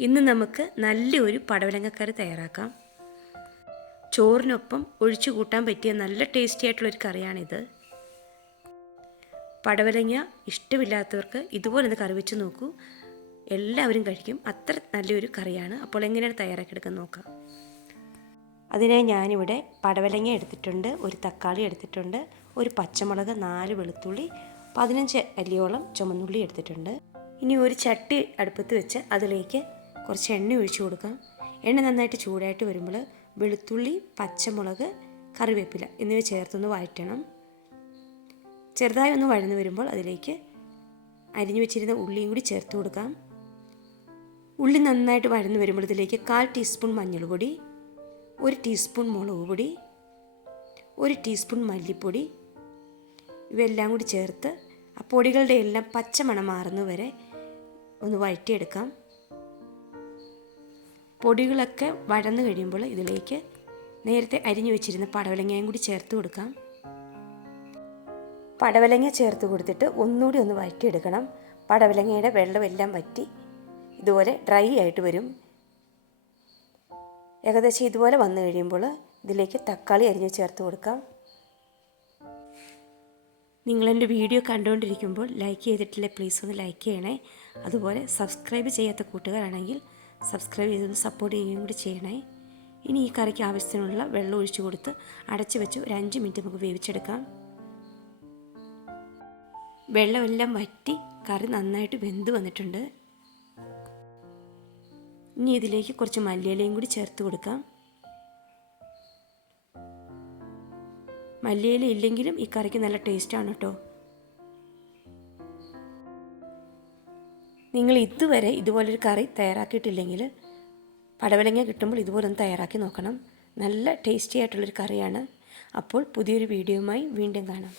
ഇന്ന് നമുക്ക് നല്ലൊരു പടവലങ്ങക്കറി തയ്യാറാക്കാം. ചോറിനൊപ്പം ഒഴിച്ചു കൂട്ടാൻ പറ്റിയ നല്ല ടേസ്റ്റി ആയിട്ടുള്ളൊരു കറിയാണിത്. പടവലങ്ങ ഇഷ്ടമില്ലാത്തവർക്ക് ഇതുപോലെ ഒന്ന് കറി വെച്ച് നോക്കൂ. എല്ലാവരും കഴിക്കും. അത്ര നല്ലൊരു കറിയാണ്. അപ്പോൾ എങ്ങനെയാണ് തയ്യാറാക്കിയെടുക്കാൻ നോക്കാം. അതിനായി ഞാനിവിടെ പടവലങ്ങ എടുത്തിട്ടുണ്ട്. ഒരു തക്കാളി എടുത്തിട്ടുണ്ട്. ഒരു പച്ചമുളക് നാല് വെളുത്തുള്ളി പതിനഞ്ച് അല്ലിയോളം ചുമന്നുള്ളി എടുത്തിട്ടുണ്ട്. ഇനി ഒരു ചട്ടി അടുപ്പത്ത് വെച്ച് അതിലേക്ക് കുറച്ച് എണ്ണ ഒഴിച്ചു കൊടുക്കാം എണ്ണ നന്നായിട്ട് ചൂടായിട്ട് വരുമ്പോൾ വെളുത്തുള്ളി പച്ചമുളക് കറിവേപ്പില എന്നിവ ചേർത്തൊന്ന് വഴറ്റണം. ചെറുതായി ഒന്ന് വഴന്നു വരുമ്പോൾ അതിലേക്ക് അരിഞ്ഞു വെച്ചിരുന്ന ഉള്ളിയും കൂടി ചേർത്ത് കൊടുക്കാം. ഉള്ളി നന്നായിട്ട് വഴന്നു വരുമ്പോൾ കാൽ ടീസ്പൂൺ മഞ്ഞൾപ്പൊടി ഒരു ടീസ്പൂൺ മുളക് പൊടി ഒരു ടീസ്പൂൺ മല്ലിപ്പൊടി ഇവയെല്ലാം കൂടി ചേർത്ത് ആ പൊടികളുടെ എല്ലാം പച്ചമണം മാറുന്നവരെ ഒന്ന് വഴറ്റിയെടുക്കാം. പൊടികളൊക്കെ വഴന്ന് കഴിയുമ്പോൾ ഇതിലേക്ക് നേരത്തെ അരിഞ്ഞു വെച്ചിരുന്ന പടവലങ്ങയും കൂടി ചേർത്ത് കൊടുക്കാം. പടവലങ്ങ ചേർത്ത് കൊടുത്തിട്ട് ഒന്നുകൂടി ഒന്ന് വഴറ്റിയെടുക്കണം. പടവലങ്ങയുടെ വെള്ളമെല്ലാം വറ്റി ഇതുപോലെ ഡ്രൈ ആയിട്ട് വരും. ഏകദേശം ഇതുപോലെ വന്നു കഴിയുമ്പോൾ ഇതിലേക്ക് തക്കാളി അരിഞ്ഞ് ചേർത്ത് കൊടുക്കാം. നിങ്ങളെന്റെ വീഡിയോ കണ്ടുകൊണ്ടിരിക്കുമ്പോൾ ലൈക്ക് ചെയ്തിട്ടില്ലേ? പ്ലീസ് ഒന്ന് ലൈക്ക് ചെയ്യണേ. അതുപോലെ സബ്സ്ക്രൈബ് ചെയ്യാത്ത കൂട്ടുകാരാണെങ്കിൽ സബ്സ്ക്രൈബ് ചെയ്തൊന്ന് സപ്പോർട്ട് ചെയ്യുകയും കൂടി ചെയ്യണേ. ഇനി ഈ കറിക്ക് ആവശ്യത്തിനുള്ള വെള്ളം ഒഴിച്ചു കൊടുത്ത് അടച്ചു വെച്ച് ഒരു അഞ്ച് മിനിറ്റ് നമുക്ക് വേവിച്ചെടുക്കാം. വെള്ളമെല്ലാം വറ്റി കറി നന്നായിട്ട് വെന്ത് വന്നിട്ടുണ്ട്. ഇനി ഇതിലേക്ക് കുറച്ച് മല്ലിയിലയും കൂടി ചേർത്ത് കൊടുക്കാം. മല്ലിയില ഇല്ലെങ്കിലും ഈ കറിക്ക് നല്ല ടേസ്റ്റാണ് കേട്ടോ. നിങ്ങൾ ഇതുവരെ ഇതുപോലൊരു കറി തയ്യാറാക്കിയിട്ടില്ലെങ്കിൽ പടവലങ്ങ കിട്ടുമ്പോൾ ഇതുപോലെ ഒന്ന് തയ്യാറാക്കി നോക്കണം. നല്ല ടേസ്റ്റി ആയിട്ടുള്ളൊരു കറിയാണ്. അപ്പോൾ പുതിയൊരു വീഡിയോയുമായി വീണ്ടും കാണാം.